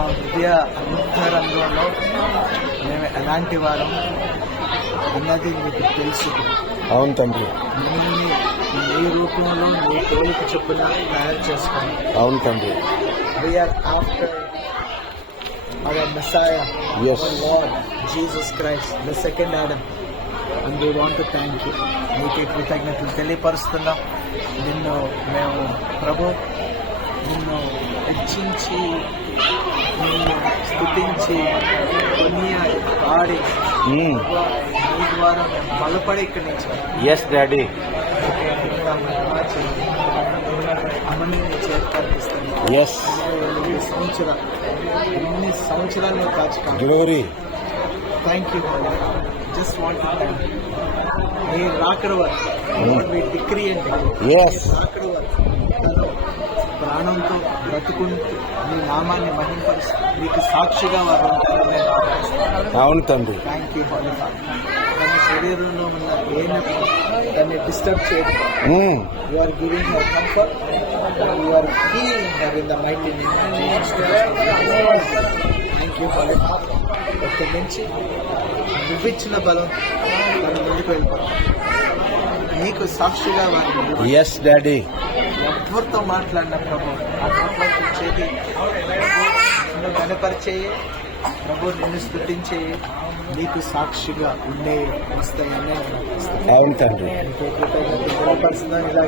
మా హృదయ అంతరంగంలో మేము ఎలాంటి వారం అన్నది మీకు తెలుసు. అవును తండ్రి. నీ రూపంలో నీ తోలికి చొప్పున తయారు చేసుకోండి. అవును తండ్రి. We are after our Messiah, Yes. our Lord Jesus Christ, the second Adam, and we want to thank you. నీకే కృతజ్ఞతలు తెలియపరుస్తున్నాం. నిన్ను మేము ప్రభు నిన్ను హెచ్చించి నిన్ను స్తుతించి కొనియాడి పాడి నీ ద్వారా మేము బలపడి ఇక్కడి నుంచి ఎస్ డాడీ. అమ్మని చేర్పిస్తాను. ఎస్. ఎన్ని సంవత్సరాలు కాచుకోండి. Glory. Thank you. Just want thank you. మీ రాకడ వరకు మీ డిగ్రీ అండి. ఎస్. రాకడ వరకు ప్రాణంతో బ్రతుకుంటూ మీ నామాన్ని మహింపరుస్తూ మీకు సాక్షిగా వారు ఉంటారని అవును తండ్రి. Thank you. తన శరీరంలో ఉన్న ఏనకు దాన్ని డిస్టర్బ్ చేయడం. You are giving her comfort. You are healing her in the mighty name of Jesus Christ. Thank you for it. ఇక్కడి నుంచి నువ్విచ్చిన బలం మన ముందుకు వెళ్ళిపోతాం. నీకు సాక్షిగా వారు ఎస్ డాడీ. ఎవరితో మాట్లాడిన ప్రభు ఆ నోట్లోకి వచ్చేది నిన్ను కనపరిచేయే ప్రభు, నిన్ను స్తుతించే నీకు సాక్షిగా ఉండే వస్తాయని అవును తండ్రి. ఇంకో కృతజ్ఞతలు తెలియపరుస్తున్నాను. ఇలా